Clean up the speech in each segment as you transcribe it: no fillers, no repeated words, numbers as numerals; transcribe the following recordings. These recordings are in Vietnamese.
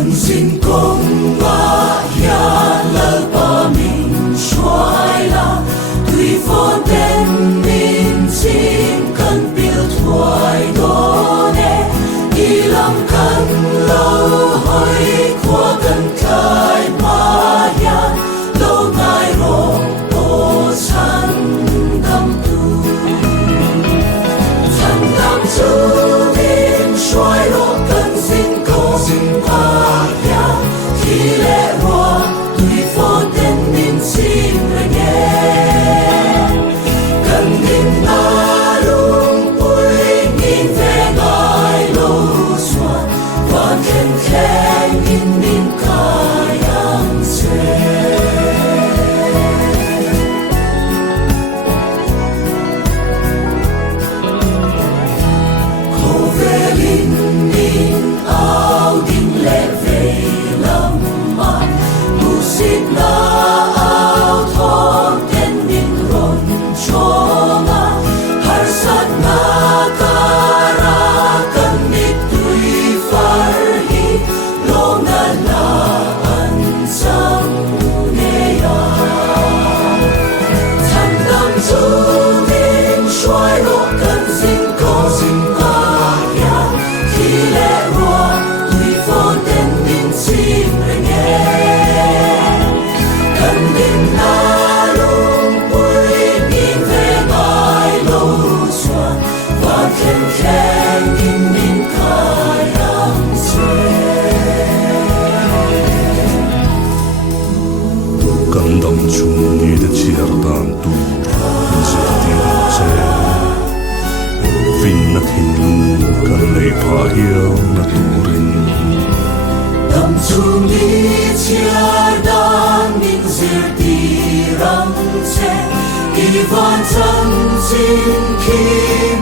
cần xin công mà hiền lỡ ba mình xoay la tùy phone tên mình xin cần biểu thoại đó nè đi làm cần lâu hỏi qua cần cái mà hiền lâu ngày rồi ô sanh đâm tu sanh đâm tu mình xoay lo cần xin công mà hiền khi lẽ hoa tùy phone tên mình xin rồi nhé cần tin ta luôn vui nhìn về ngài lâu xuân và khen khen nhìn nhìn cả yang xe khổ về linh ninh áo đinh lệ về lâm mà mù xịt na áo thon tên ninh rộn cho ngã har sát na cara cần nít tùy phar hi lo na na an sang nghe ya thành đam chu min xoay lo cần xin có ya khi lẽ hoa tùy phone tên min xin rồi nghe cần tin na luôn vui nhìn về ngài lâu xuân và khen khen nhìn nhìn cả yang xe感动出你的切尔丹杜，这地这，vin na thinu kan lei pha hiao na turin. tâm trung đi chia đan min diệt đi răng xe kỳ vọng chân xin khi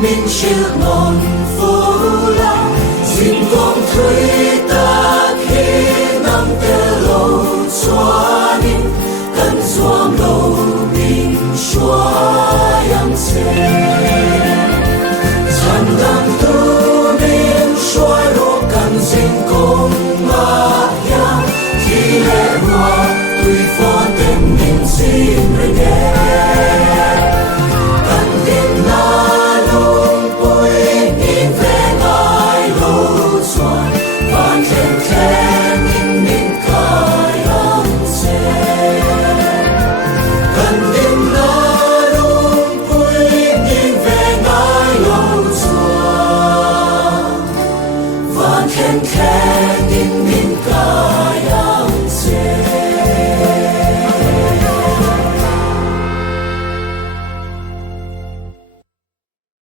mình chịu non phố la xin con thuê ta khi năm tơ lâu xóa đi cần xoang lâu mình xóa yang xe chân đam tu mình xóa lo cần xin công mà ya khi lẽ hoa tùy phone tên mình xin rồi nhé cần tin na luôn vui nhìn về ngài lâu xuân và khen khen nhìn nhìn cả yang xe cần tin na luôn vui nhìn về ngài lâu xuân và khen khen nhìn nhìn